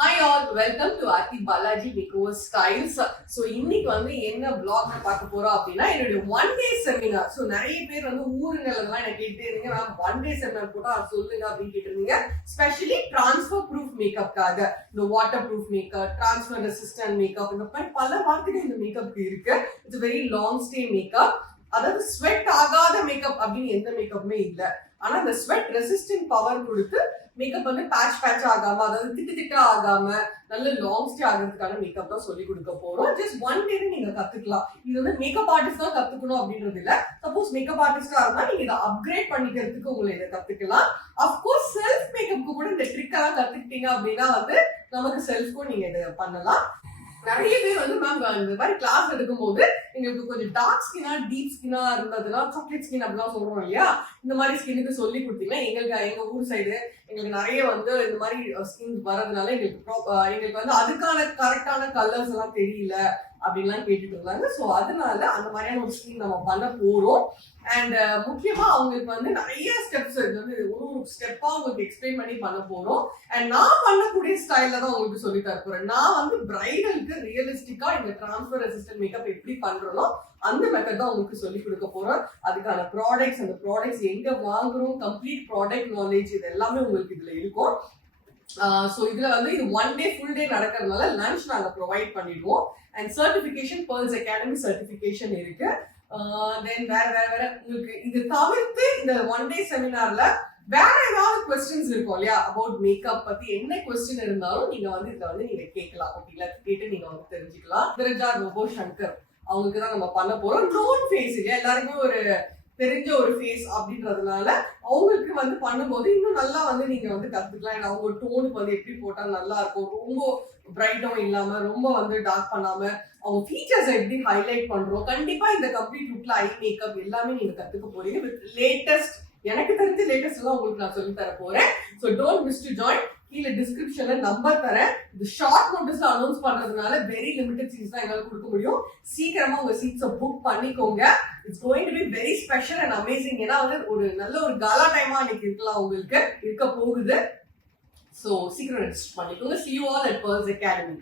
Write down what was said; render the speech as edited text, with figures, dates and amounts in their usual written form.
Hi all, welcome to Aarti Balaji Makeover Styles. So இன்னைக்கு வந்து என்ன vlog பார்க்க போறோம் அப்படின்னா என்னுடைய ஒன் டே செமினார். ஸோ நிறைய பேர் வந்து ஊருங்களெல்லாம் என்ன கேட்டே இருந்தீங்க, மேம் ஒன் டே செமினார் போட்டா சொல்லுங்க அப்படின்னு கேட்டிருந்தீங்க. ஸ்பெஷலி டிரான்ஸ்ஃபர் ப்ரூஃப் மேக்கப்காக இந்த water proof makeup, transfer resistant makeup, இந்த மாதிரி பல வார்த்தைகள் இந்த மேக்கப் இருக்கு. It's very long stay makeup. அதாவது ஸ்வெட் ஆகாத மேக்கப் அப்படின்னு எந்த மேக்கப்புமே இல்லை. ஆனா இந்த ஸ்வெட் ரெசிஸ்டன்ட் பவர் கொடுத்து மேக்கப் வந்து பேட்ச் ஆகாம, அதாவது திட்டா ஆகாம நல்ல லாங் ஸ்டே ஆகிறதுக்கான மேக்கப் தான் சொல்லி கொடுக்க போறோம். ஜஸ்ட் ஒன் டே நீங்க கத்துக்கலாம். இது வந்து மேக்கப் ஆர்டிஸ்ட் தான் கத்துக்கணும் அப்படின்றது இல்ல. சப்போஸ் மேக்கப் ஆர்டிஸ்டா இருந்தா நீங்க இதை அப்கிரேட் பண்ணிக்கிறதுக்கு உங்களை இதை கத்துக்கலாம். அப்கோர்ஸ் செல்ஃப் மேக்கப்க்கு கூட இந்த ட்ரிக்கெல்லாம் கத்துக்கிட்டீங்க அப்படின்னா வந்து நமக்கு செல்ஃப்க்கும் நீங்க இதை பண்ணலாம். நிறைய பேர் வந்து மேம் இந்த மாதிரி கிளாஸ் எடுக்கும் போது எங்களுக்கு கொஞ்சம் டார்க் ஸ்கின்னா டீப் ஸ்கின்னா இருந்ததுன்னா சாக்லேட் ஸ்கின் அப்படிலாம் சொல்றோம் இல்லையா, இந்த மாதிரி ஸ்கின்னுக்கு சொல்லி கொடுத்தீங்கன்னா எங்க ஊர் சைடு எங்களுக்கு நிறைய வந்து இந்த மாதிரி ஸ்கின் வரதுனால எங்களுக்கு வந்து அதுக்கான கரெக்டான கலர்ஸ் எல்லாம் தெரியல அப்படின்லாம் கேட்டுட்டு இருந்தாங்க. ஸோ அதனால அந்த மாதிரியான ஒரு ஸ்கின் நம்ம பண்ண போறோம். அண்ட் முக்கியமா அவங்களுக்கு வந்து நிறைய ஸ்டெப்ஸ் வந்து ஒரு ஸ்டெப்பா உங்களுக்கு எக்ஸ்பிளைன் பண்ணி பண்ண போறோம். அண்ட் நான் பண்ணக்கூடிய ஸ்டைல்ல தான் உங்களுக்கு சொல்லி தர போறேன். நான் வந்து பிரைடலுக்கு ரியலிஸ்டிக்கா இந்த டிரான்ஸ்ஃபர் ரெசிஸ்டன்ட் மேக்கப் எப்படி பண்றோமோ அந்த மெத்தட் தான் உங்களுக்கு சொல்லி கொடுக்க போறோம். அதுக்கான ப்ராடக்ட்ஸ், அந்த ப்ராடக்ட்ஸ் எங்க வாங்குறோம், கம்ப்ளீட் ப்ராடக்ட் நாலேஜ் இது எல்லாமே உங்களுக்கு இதுல இருக்கும். ஸோ இதுல வந்து இது ஒன் டே ஃபுல் டே நடக்கிறதுனால லஞ்ச் நாங்கள் ப்ரொவைட் பண்ணிடுவோம். And certification pearls academy certification இருக்கு. தென் வேற உங்களுக்கு இது தவிர்த்து இந்த ஒன் டே செமினார்ல வேற ஏதாவது கொஸ்டின்ஸ் இருக்கும் இல்லையா, அபவுட் மேக்கப் பத்தி என்ன கொஸ்டின் இருந்தாலும் நீங்க வந்து இதுல வந்து நீங்க கேட்கலாம். ஓகேங்களா, கேட்டு நீங்க வந்து தெரிஞ்சுக்கலாம். திரஜா ரோபோ சங்கர் அவங்களுக்கு தான் நம்ம பண்ண போறோம். நோன் ஃபேஸ் இல்லையா, எல்லாருக்குமே ஒரு தெரிஞ்ச ஒரு ஃபேஸ் அப்படின்றதுனால அவங்களுக்கு வந்து பண்ணும்போது இன்னும் நல்லா வந்து நீங்க வந்து கத்துக்கலாம். அவங்க டோனுக்கு வந்து எப்படி போட்டா நல்லா இருக்கும், ரொம்ப பிரைட்டும் இல்லாம ரொம்ப வந்து டார்க் பண்ணாம அவங்க ஃபீச்சர்ஸ் எப்படி ஹைலைட் பண்றோம். கண்டிப்பா இந்த கம்ப்ளீட் லுக்ல ஐ மேக்கப் எல்லாமே நீங்க கத்துக்க போறீங்க. வித் லேட்டஸ்ட், எனக்கு தெரிஞ்ச லேட்டஸ்ட் எல்லாம் உங்களுக்கு நான் சொல்லி தர போறேன். So don't miss to join. கீழே டிஸ்கிரிப்ஷன்ல நம்பர் தரேன். இது ஷார்ட் நோட்டீஸ்ல அனௌன்ஸ் பண்றதுனால வெரி லிமிடெட் சீட்ஸ் தான் எங்களால் கொடுக்க முடியும். சீக்கிரமா உங்க சீட்ஸை புக் பண்ணிக்கோங்க. It's going to be very special and amazing. ஏன்னா வந்து ஒரு நல்ல ஒரு காலா டைமா அன்னைக்கு இருக்கலாம், உங்களுக்கு இருக்க போகுது. ஸோ சீக்கிரம் ரெஜிஸ்டர் பண்ணிக்கோங்க. See you all at Pearls Academy.